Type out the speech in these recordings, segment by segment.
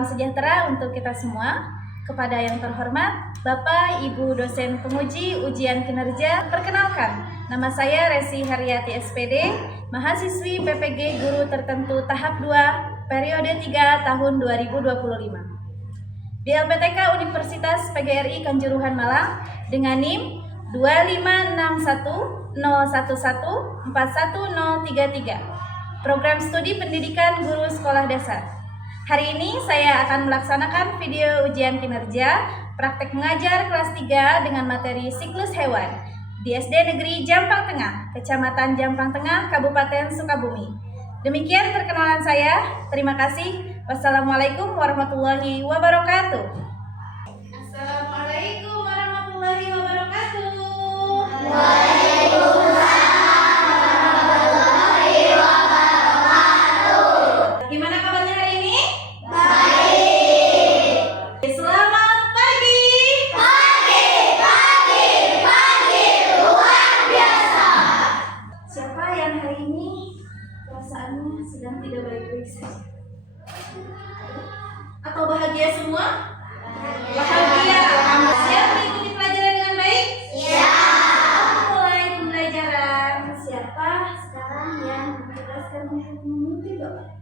Salam sejahtera untuk kita semua. Kepada yang terhormat Bapak Ibu dosen penguji ujian kinerja, perkenalkan, nama saya Resi Haryati SPD, mahasiswi PPG Guru Tertentu tahap 2 periode 3 tahun 2025 di LPTK Universitas PGRI Kanjuruhan Malang dengan NIM 25610114133, program studi pendidikan guru sekolah dasar. Hari ini saya akan melaksanakan video ujian kinerja praktek mengajar kelas 3 dengan materi siklus hewan di SD Negeri Jampang Tengah, Kecamatan Jampang Tengah, Kabupaten Sukabumi. Demikian perkenalan saya. Terima kasih. Wassalamualaikum warahmatullahi wabarakatuh. Assalamualaikum warahmatullahi wabarakatuh. Gimana kabarnya hari ini? Baik. Selamat pagi. Pagi luar biasa. Siapa yang hari ini perasaannya sedang tidak baik-baik saja? Atau bahagia semua? Bahagia. Siap mengikuti pelajaran dengan baik? Siap. Mulai pembelajaran. Siapa sekarang yang menjelaskan memimpin Bapak?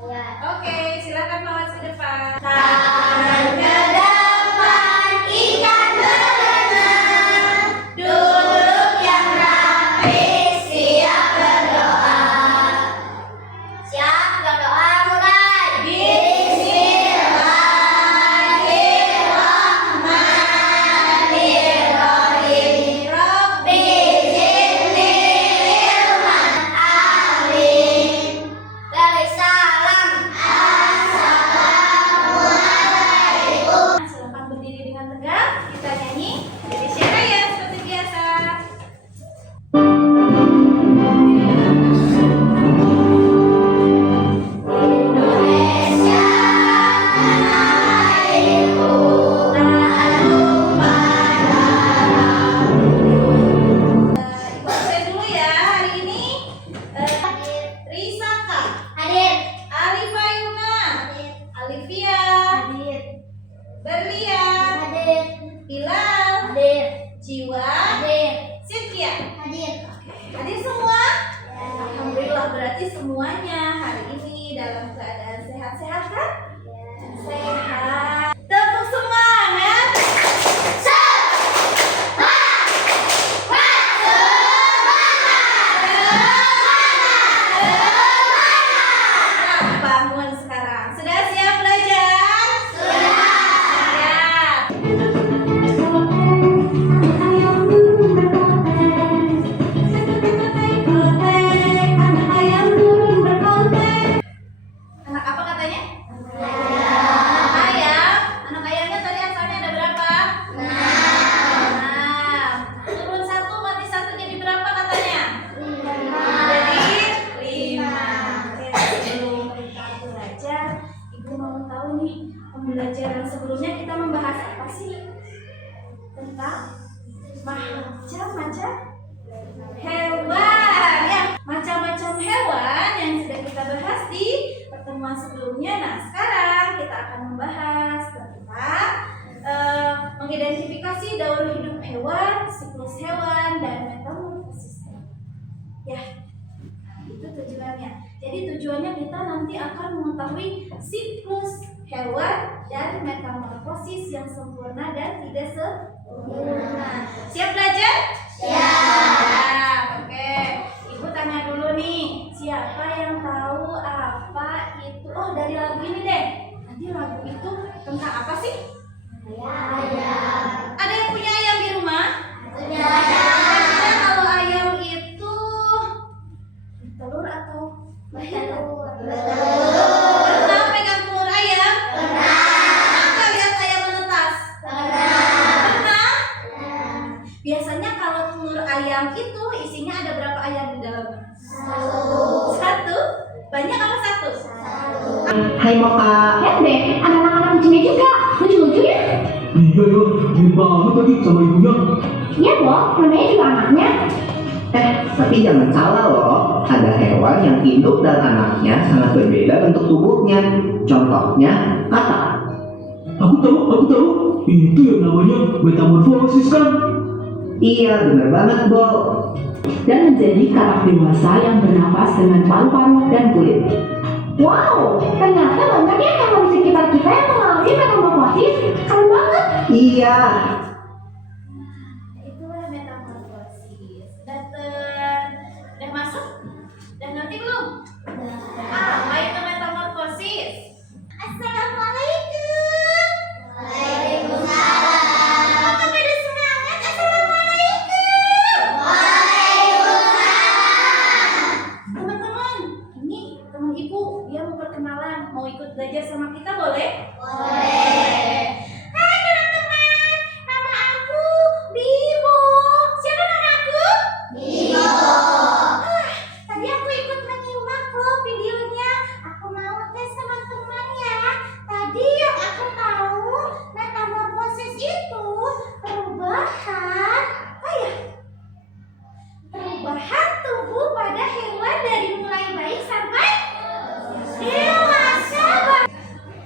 Saya. Oke, silakan Mawar ke depan. Tangan ke depan, ikan berenang. Duduk yang rapi, siap berdoa. Siap berdoa, mulai. Bismillahirrahmanirrahim. Rabbi zidni ilman. Amin. Beri salam. Assalamualaikum. Silakan berdiri dengan tegak. Kita nyanyi Indonesia Raya seperti biasa. Indonesia tanah airku, tak lupa darahmu. Ibu absen dulu ya hari ini. Risaka hadir, Alifayuna hadir, Alivia hadir, Berlian hadir, Hilal hadir, Jiwa hadir, Cynthia hadir. Hadir semua? Alhamdulillah, berarti semuanya hari ini dalam keadaan sehat-sehat kan? Sehat. Tepuk semangat. Bangun sekarang. Sudah siap belajar? Sudah. Siap. Anak ayam turun berkontek. Anak apa katanya? Anak ayam. Anak ayamnya tadi asalnya ada berapa? 6. Turun 1, mati 1 jadi berapa katanya? 5. Jadi 5. Oke, sebelum kita belajar, Ibu mau tahu nih, pembelajaran sebelumnya kita membahas apa sih? Tentang macam-macam hewan ya, macam-macam hewan yang sudah kita bahas di pertemuan sebelumnya. Nah, sekarang kita akan membahas tentang mengidentifikasi daur hidup hewan, siklus hewan, dan metamorfosis hewan. Ya, itu tujuannya. Jadi tujuannya kita nanti akan mengetahui siklus hewan dan metamorfosis yang sempurna dan tidak sempurna. Siap belajar? Siap. Oke. Ibu tanya dulu nih, siapa yang tahu apa itu? Oh, dari lagu ini deh. Nanti lagu itu tentang apa sih? Ayam. Ada yang punya ayam di rumah? Punya. Kira-kira kalau ayam itu telur atau telur? Pernah pegang telur ayam? Pernah lihat ayam menetas? Pernah. Biasanya kalau telur ayam itu isinya ada berapa ayam di dalamnya? Satu. Banyak apa satu? Hai Moka. Lihat deh, ada anak-anak lucunya juga. Lucu-lucu ya? Iya ya, mirip banget tadi sama ibunya. Iya loh, namanya juga anaknya. Tapi jangan salah loh. Ada hewan yang induk dan anaknya sangat berbeda bentuk tubuhnya. Contohnya kata. Aku tahu. Itu yang namanya metamorfosis kan? Iya, benar banget, Bo. Dan menjadi karak dewasa yang bernafas dengan paru-paru dan kulit. Wow, ternyata banyak ya hewan di sekitar kita yang mengalami metamorfosis. Keren banget. Iya. Itulah metamorfosis. Udah masuk? Udah ngerti belum? Apa itu metamorfosis? Assalamualaikum. Waalaikumsalam. Kok pada semangat? Assalamualaikum. Waalaikumsalam. Teman-teman, ini teman ibu, dia mau perkenalan, mau ikut belajar sama kita boleh? Boleh. Hai teman-teman, nama aku Bimo. Siapa nama aku? Bimo. Tadi aku ikut menyimak loh videonya. Aku mau tes teman-teman ya. Tadi yang aku tahu metamorfosis itu perubahan perubahan tubuh pada hewan dari mulai bayi sampai dewasa.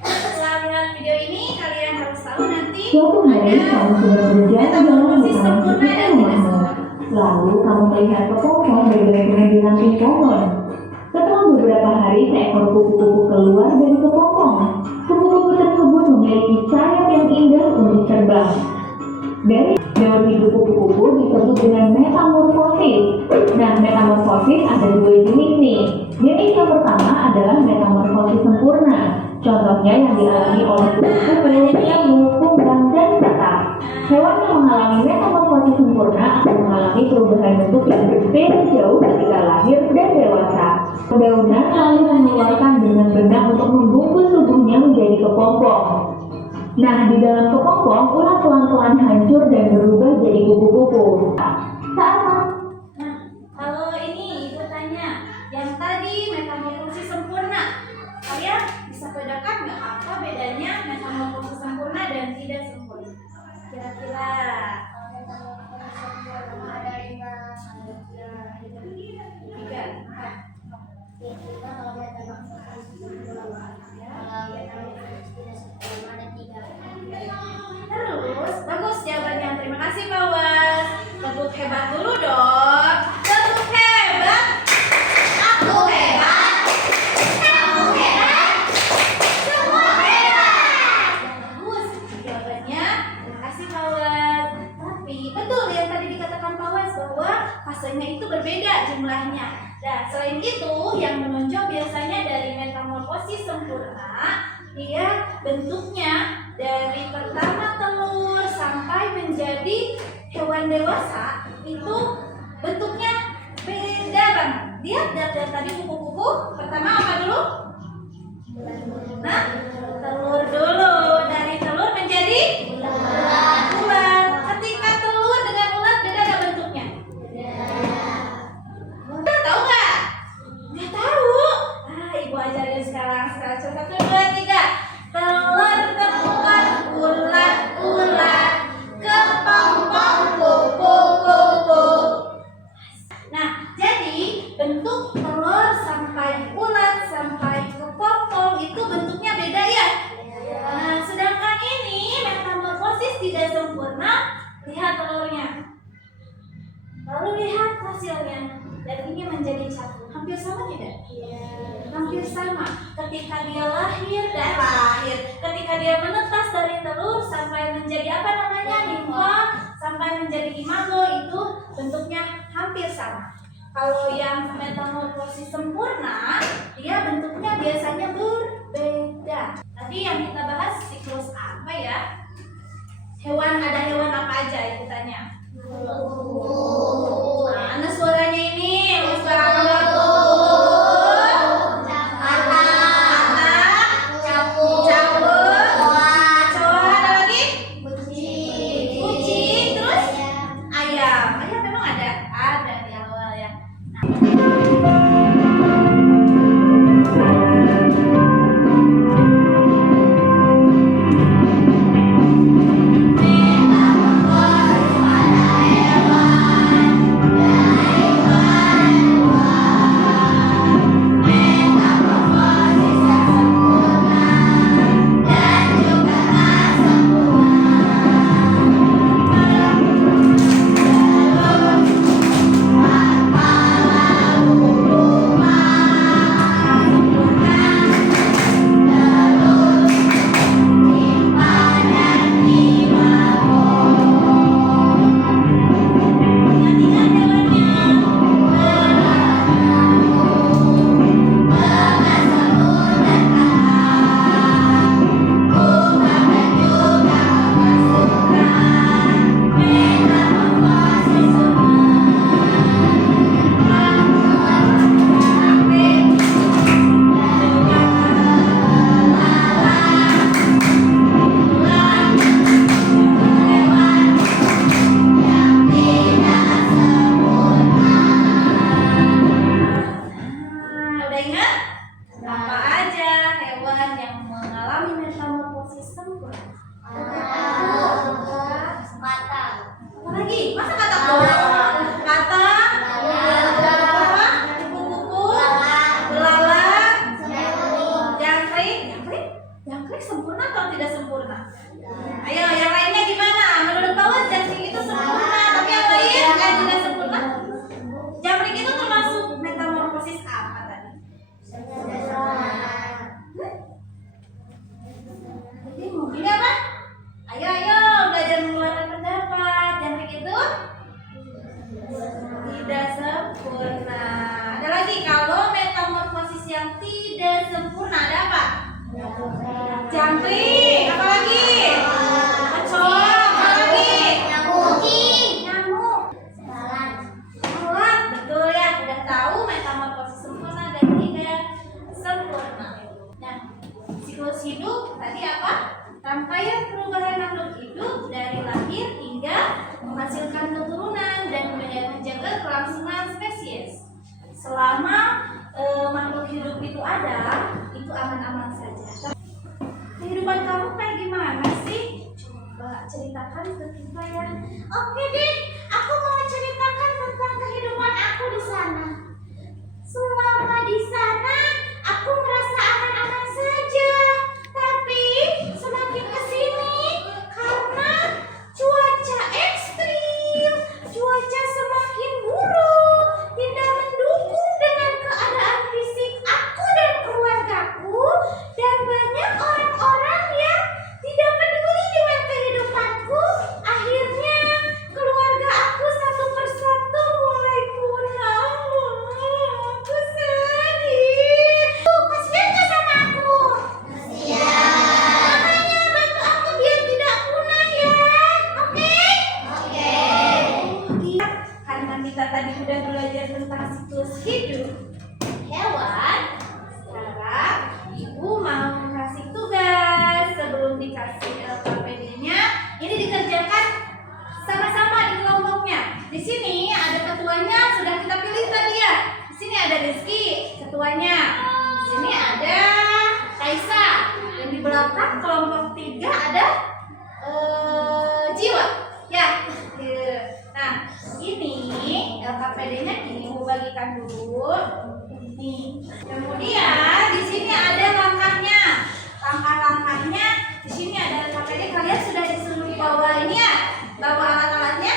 Setelah lihat video ini, kalian harus tahu nanti Suatu hari kamu sedang berjalan metamorfosis dalam sempurna dan tidak rumahmu. sempurna. Lalu kamu melihat kepompong bergerak-gerak di ranting pohon. Setelah beberapa hari, seekor kupu-kupu keluar dari kepompong. Kupu-kupu tersebut memiliki sayap yang indah untuk terbang. Dari daun hidup kupu-kupu disebut dengan metamorfosis. Nah, metamorfosis ada dua jenis nih. Jenis yang pertama adalah metamorfosis sempurna. Contohnya yang dialami oleh kupu-kupu, nyamuk, kumbang, dan katak. Hewan yang mengalami metamorfosis sempurna akan mengalami perubahan bentuk yang berbeda jauh ketika lahir dan dewasa. Dedaunan lalu mengeluarkan benang-benang untuk membungkus tubuhnya menjadi kepompong. Nah, di dalam kepompong, ulat pelan-pelan hancur dan berubah jadi kupu-kupu. Saat Nah, kalau ini ibu tanya, yang tadi metamorfosis sempurna, kalian bisa bedakan nggak apa bedanya metamorfosis sempurna dan tidak sempurna? Kira-kira tiga, empat. Terus, bagus jawabannya. Terima kasih Pak Was. Tepuk hebat dulu dong. Tepuk hebat. Aku hebat. Kamu hebat. Semua hebat. Bagus jawabannya. Terima kasih Pak Was. Tapi betul yang tadi dikatakan Pak Was bahwa fasenya itu berbeda jumlahnya. Dan selain itu yang menonjol biasanya dari metamorfosis sempurna, dia bentuknya dari pertama telur sampai menjadi hewan dewasa itu bentuknya beda banget. Lihat dari tadi kupu-kupu pertama apa dulu? Nah, telur dulu. Dari telur menjadi ulat. Ketika telur dengan ulat beda nggak bentuknya? Tahu nggak? Nggak tahu. Ah, ibu ajarin sekarang. Coba 1, 2, 3. Telur temukan ulat kepompong kupu-kupu. Nah, jadi bentuk telur sampai ulat sampai kepompong itu bentuknya beda ya. Nah, sedangkan ini metamorfosis tidak sempurna. Lihat telurnya. Lalu lihat hasilnya. Dan ini menjadi satu. Hampir sama tidak? Hampir sama. Ketika dia ketika dia menetas dari telur sampai menjadi apa namanya, nimfa, sampai menjadi imago, itu bentuknya hampir sama. Kalau yang metamorfosis sempurna, dia bentuknya biasanya berbeda. Tadi yang kita bahas siklus apa ya? Ada hewan apa aja itu tanya? Mana suaranya ini? sempurna atau tidak sempurna? Ayo, yang lainnya gimana? Menurut Pawas Jamrik itu sempurna, tapi yang lain tidak sempurna. Jamrik itu termasuk metamorfosis apa tadi? Jadi mau pilih apa? Ayo, belajar mengeluarkan pendapat. Jamrik itu tidak sempurna. Ada lagi, kalau metamorfosis yang tidak sempurna ada apa? Jangkrik. Apa lagi? Pocong. Apa lagi? Nyamuk. Lalat. Betul ya. Udah tahu metamorfosis sempurna dan tidak sempurna. Nah, siklus hidup tadi apa? Rangkaian perubahan makhluk hidup dari lahir hingga menghasilkan keturunan dan menjaga kelangsungan spesies. Selama makhluk hidup itu ada, itu aman-aman saja. Kehidupan kamu kayak gimana sih? Coba ceritakan ke kita ya. Oke deh, aku mau ceritakan tentang kehidupan aku di sana. Selama di sana, aku merasa aman-aman saja. Tapi semakin kesini, karena cuaca ekstrim, cuaca semakin buruk, tidak mendukung dengan keadaan fisik aku dan keluargaku, dan banyak orang-orang yang tidak peduli dengan kehidupanku. Akhirnya keluarga aku satu persatu mulai punah. Aku sedih. Kasihan gak sama aku? Makanya bantu aku biar tidak punah ya. Oke? Karena kita tadi udah belajar tentang siklus hidup hewan, sekarang ibu mau kasih tugas. Sebelum dikasih LKPD-nya, ini dikerjakan sama-sama di kelompoknya. Di sini ada ketuanya, sudah kita pilih tadi ya. Di sini ada Rizky, ketuanya. Di sini ada Kaisa. Dan di belakang kelompok 3 ada Jiwa. Ya. Nah, ini LKPD-nya ini ibu bagikan dulu. Nih. Kemudian di sini ada langkahnya. Langkah-langkahnya di sini ada LKPD. Kalian sudah disuruh bawa ini ya? Bawa alat-alatnya.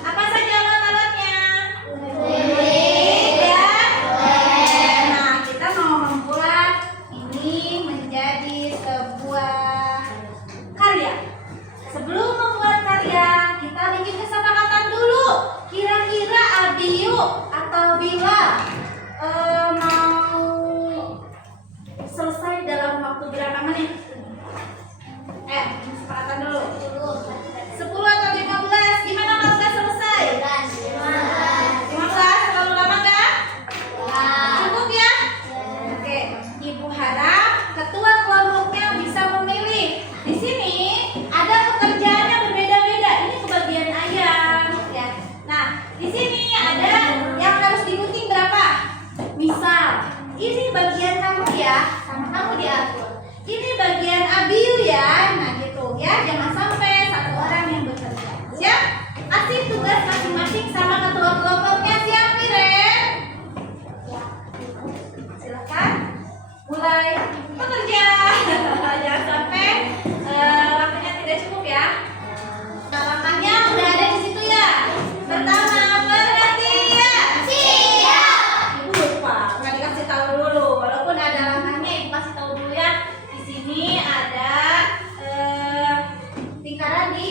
Apa saja alat-alatnya? Ya. Nah, kita mau membuat ini menjadi sebuah karya. Sebelum membuat karya, kita bikin kesepakatan dulu. Kira-kira Abiyu atau Bila mau selesai dalam waktu berapa menit? Kesepakatan dulu. 10 atau 15? Gimana kalau nggak selesai? 15? Terlalu lama nggak? Cukup ya? Oke. Ibu harap ketua kelompoknya bisa memilih. Di sini ada pekerjaannya berbeda-beda. Ini kebagian ayam, ya. Nah, di sini ada yang harus digunting berapa? Misal, ini bagian kamu ya, sama kamu diatur. Ini bagian Abiu ya, nah gitu ya. Jangan sampai satu orang yang bekerja. Siap? Kasih tugas masing-masing sama ketua kelompoknya. Siap, Miren? Silakan. Mulai bekerja. Jangan sampai waktunya tidak cukup ya. Nah, langkahnya udah ada di situ ya. Pertama, perhatian. Siap. Ibu lupa, nggak dikasih tahu dulu. Walaupun ada langkahnya, ibu kasih tahu dulu ya. Di sini ada lingkaran di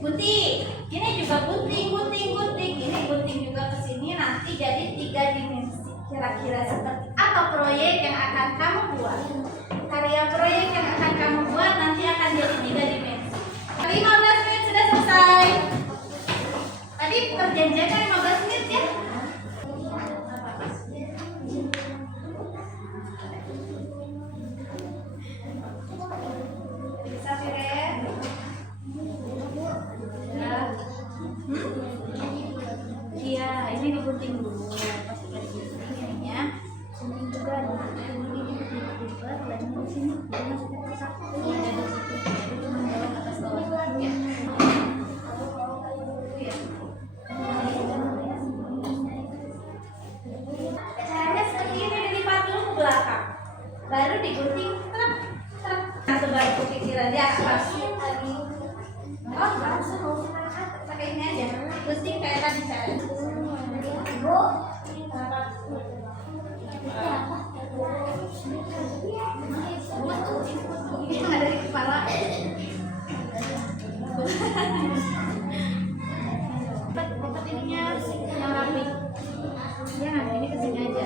gunting. Ini juga gunting. Ini gunting juga ke sini. Nanti jadi 3 dimensi. Kira-kira seperti apa proyek yang akan kamu buat? Karya proyek yang akan kamu buat nanti akan jadi 3 dimensi. 15 menit sudah selesai. Tadi perjanjian 15 menit ya. Bisa Firen? Ya. Iya, ini digunting dulu. Pasti dari gunting ya. Gunting juga ini dibuat dan di sini jangan sampai satu ada di situ. Itu mendorong atas bawah ya. Caranya seperti ini, dilipat dulu ke belakang. Baru digunting truk. nanti aku kasih oh nggak usah pakai ini aja gunting kayak tadi cara bu ini yang ada di kepala dapat ininya yang rapi ya nanti ini kesini aja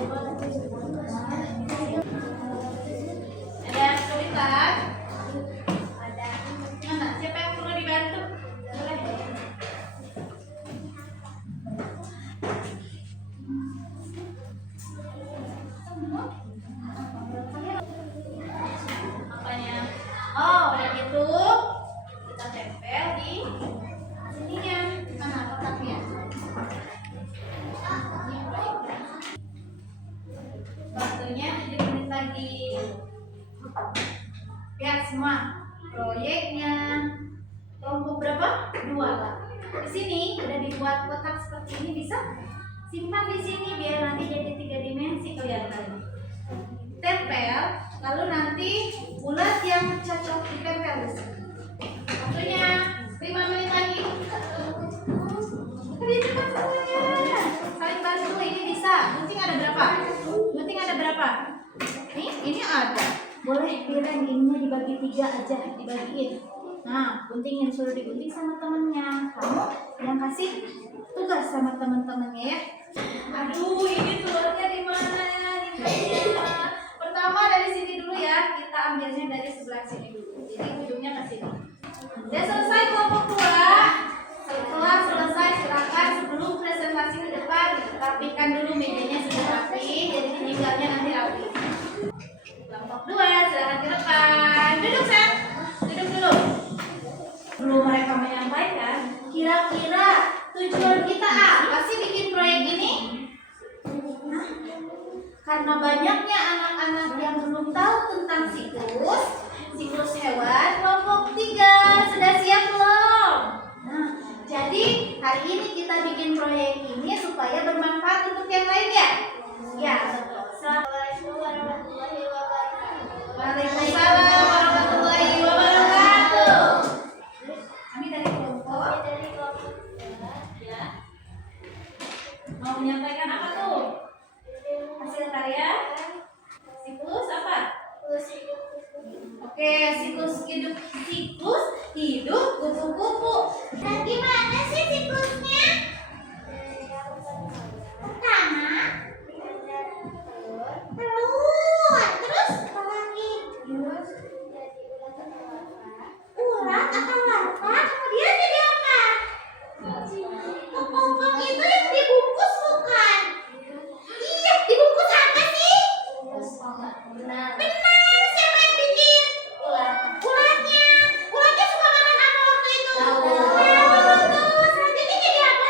ada kesulitan ada mana siapa yang perlu dibantu boleh apanya oh udah gitu kita tempel di sininya mana kotaknya waktunya 7 menit lagi lihat semua proyeknya kelompok berapa? 2 lah di sini udah dibuat kotak seperti ini bisa simpan di sini biar nanti jadi 3 dimensi kelihatan tempel lalu nanti bulat yang cocok ditempel di sini waktunya 5 menit lagi lebih cepat semuanya saling bantu ini bisa gunting ada berapa ini ada boleh piring ininya dibagi 3 aja dibagiin nah gunting yang suruh digunting sama temennya kamu yang kasih tugas sama teman-temannya ya aduh ini telurnya di mana pertama dari sini dulu ya kita ambilnya dari sebelah sini dulu jadi ujungnya ke sini udah selesai kelompok 2 setelah selesai silakan sebelum presentasi ke depan rapikan dulu mejanya sudah rapi jadi tinggalnya nanti rapi kelompok 2 silakan ke depan duduk Sam duduk dulu belum mereka menyampaikan kira-kira tujuan kita apa sih bikin proyek ini karena banyaknya anak-anak yang belum tahu tentang siklus hewan kelompok 3 sudah siap belum? Nah, jadi hari ini kita bikin proyek ini supaya bermanfaat untuk yang lain ya? Ya, betul. Assalamualaikum warahmatullahi wabarakatuh. Waalaikumsalam warahmatullahi wabarakatuh. Kami dari kelompok. Ya. Mau menyampaikan apa tuh? Hasil karya? Siklus apa? Oke, siklus hidup kupu-kupu. Nah, gimana sih siklusnya? Pertama, telur. Terus apa lagi? Ulat atau larva. Kemudian jadi apa? Kepompong itu yang dibungkus bukan? Iya, dibungkus apa sih? Benar. Siapa yang bikin? Ulatnya suka makan apa waktu itu? Selanjutnya jadi apa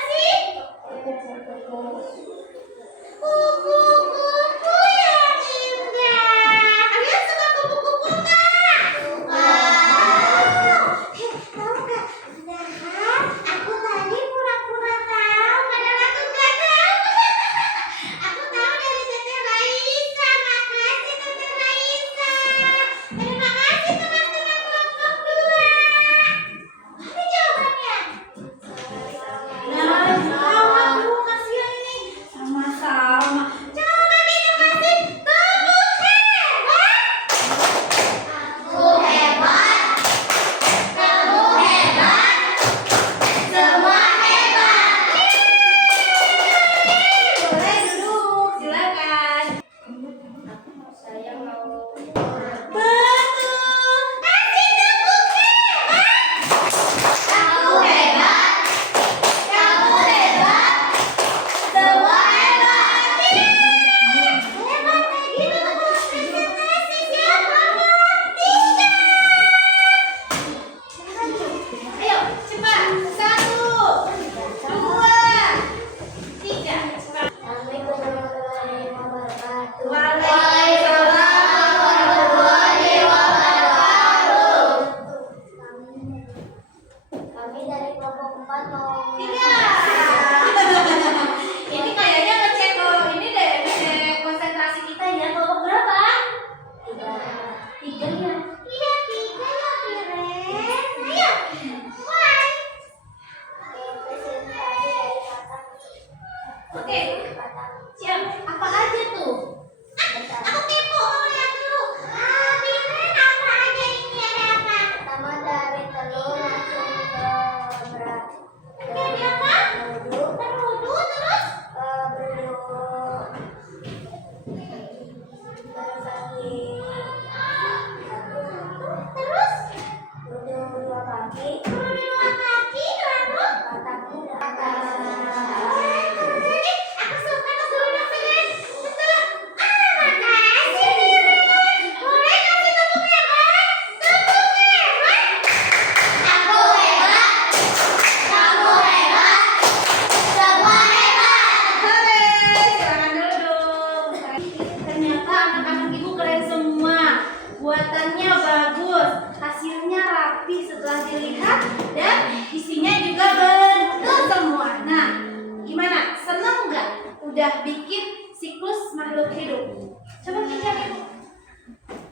mudah dilihat dan isinya juga betul semua. Nah, gimana? Seneng nggak udah bikin siklus makhluk hidup? Coba lihat ibu.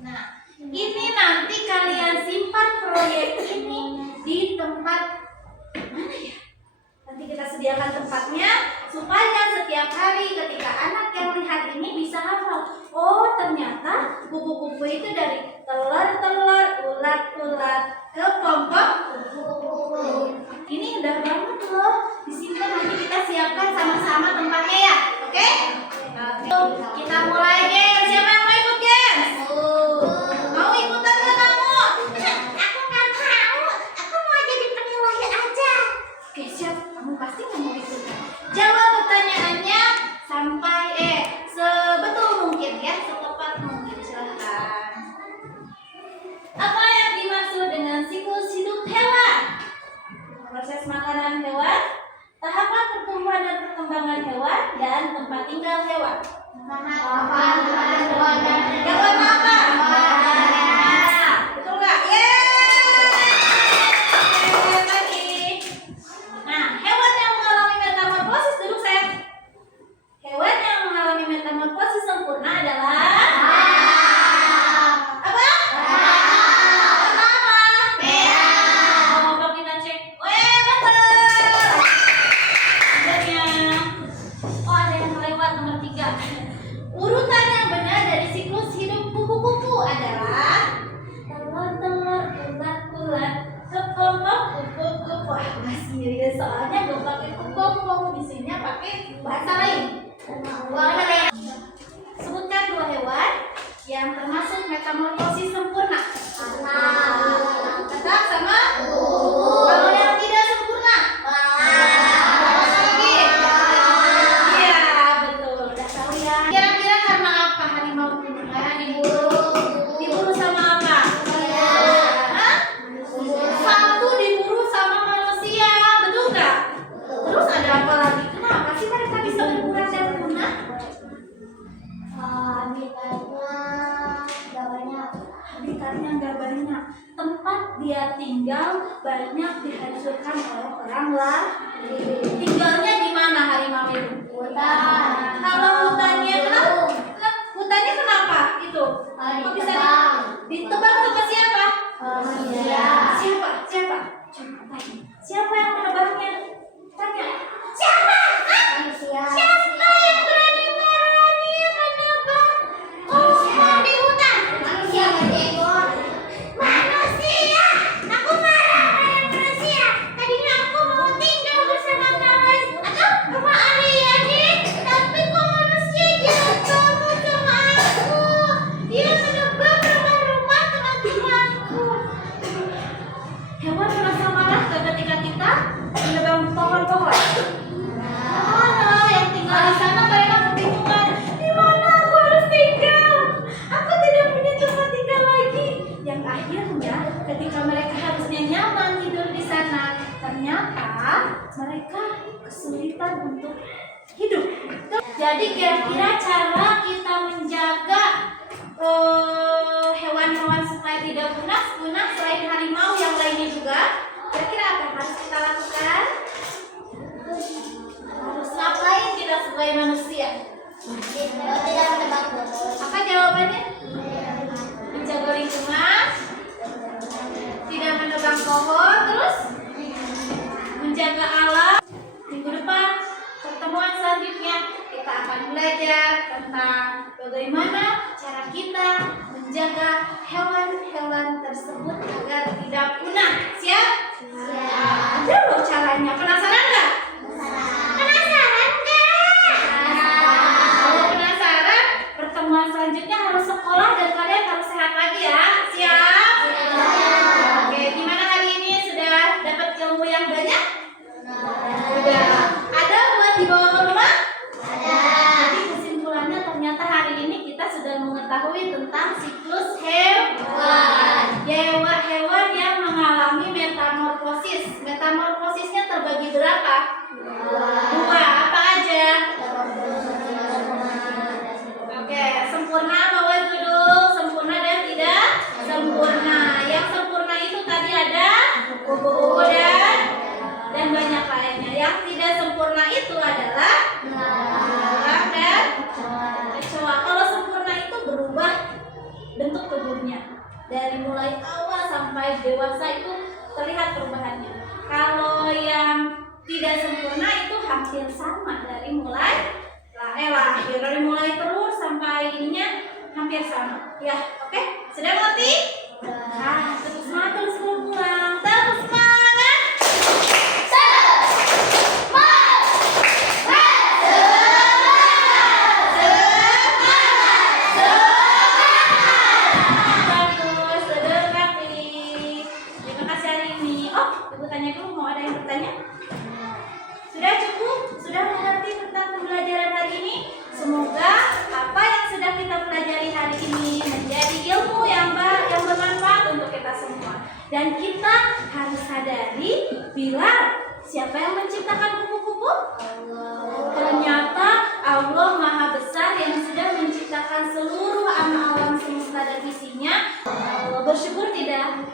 Nah, ini nanti kalian simpan proyek ini di tempat mana ya? Nanti kita sediakan tempatnya supaya setiap hari ketika anak yang lihat ini bisa hafal. Oh, ternyata kupu-kupu itu dari telur-telur, ulat-ulat, kepompong kupu-kupu. Ini udah banget loh. Disimpan, nanti kita siapkan sama-sama tempatnya ya. Oke? Kita mulai game. Siapa yang mau ikut games? Mau ikutan nggak kamu? Aku nggak mau. Aku mau jadi penilai aja. Oke, siap. Kamu pasti nggak mau ikutan. Jawab pertanyaannya sampai sebetul mungkin ya, secepat mungkin. Silahkan. Apa yang dimaksud dengan siklus hidup hewan? Proses makanan hewan, tahapan pertumbuhan dan perkembangan hewan, dan tempat tinggal hewan. Hewan apa? Betul nggak? Yeay! Tadi. Nah, hewan yang mengalami metamorfosis, duduk sayang. Hewan yang mengalami metamorfosis sempurna adalah apa? Oh, Bang Dina cek. Betul. Sebenarnya. Oh, ada yang lewat nomor 3. Urutan yang benar dari siklus hidup kupu-kupu adalah telur-telur, ulat-ulat, kepompong, kupu-kupu. Masih ya, soalnya gue pakai kepompong, isinya pakai bahasa lain. Sebutkan 2 hewan yang termasuk metamorfosis sempurna. Tetap sama? Kalau yang tidak sempurna? Apa lagi? Iya, betul. Udah tahu ya. Kira-kira karena apa harimau diburu sama apa? Hah? Satu diburu sama manusia, betul nggak? Terus ada apa lagi? Kenapa sih mereka bisa berkurang dan punah? Habitatnya nggak banyak. Tempat dia tinggal banyak dihancurkan oleh orang lain. Tinggalnya di mana harimau itu? Kalau hutannya kenapa? Hutannya kenapa? Itu? Kok bisa ditebang sama siapa? Siapa? Coba tanya. Siapa yang menebangnya? Tanya. Siapa? Hah? Siapa yang berani menebang pohon di hutan? Manusia. Aku marah pada manusia. Tadinya aku mau tinggal bersama kawan atau rumah Ariani, tapi kok manusia jahat banget sama aku. Dia menebang rumah-rumah teman-temanku. Hewan merasa marah ketika kita menebang pohon-pohon. Mana yang tinggal di sana mereka kebingungan. Di mana aku harus tinggal? Aku tidak punya tempat tinggal lagi. Yang akhirnya ketika mereka harusnya nyaman tidur di sana, ternyata mereka kesulitan untuk hidup. Jadi kira-kira cara kita menjaga hewan-hewan supaya tidak punah selain harimau yang lainnya juga, kira-kira apa yang harus kita lakukan? Harus ngapain kita sebagai manusia? Apa jawabannya? Menjaga lingkungan, tidak menebang pohon, terus menjaga alam. Minggu depan pertemuan selanjutnya kita akan belajar tentang bagaimana cara kita menjaga hewan-hewan tersebut agar tidak punah. Siap? Siap. Ada loh caranya. Penasaran nggak? Penasaran nggak? Kalau penasaran, pertemuan selanjutnya harus sekolah dan kalian harus sehat lagi ya. Siap? Oke, gimana hari ini? Sudah dapat ilmu yang banyak? Udah. Ada buat dibawa ke rumah? Ada. Jadi kesimpulannya ternyata hari ini kita sudah mengetahui tentang siklus hewan. Hewan yang mengalami metamorfosis. Metamorfosisnya terbagi berapa? sudah dewasa itu terlihat perubahannya. Kalau yang tidak sempurna itu hampir sama dari mulai lahir, dari mulai terus sampai ininya hampir sama. Ya, oke? Sudah mengerti? Nah, terus semangat terus pulang. Terus semangat. Bagus, sudah rapi. Terima kasih hari ini. Oh, ibu tanya dulu, mau ada yang bertanya? Sudah cukup? Sudah mengerti tentang pembelajaran hari ini? Semoga apa yang sudah kita pelajari hari ini menjadi ilmu yang bermanfaat untuk kita semua. Dan kita harus sadari bila siapa yang menciptakan kupu-kupu? Ternyata Allah Maha Besar yang sudah menciptakan seluruh alam semesta dan isinya. Allah bersyukur tidak?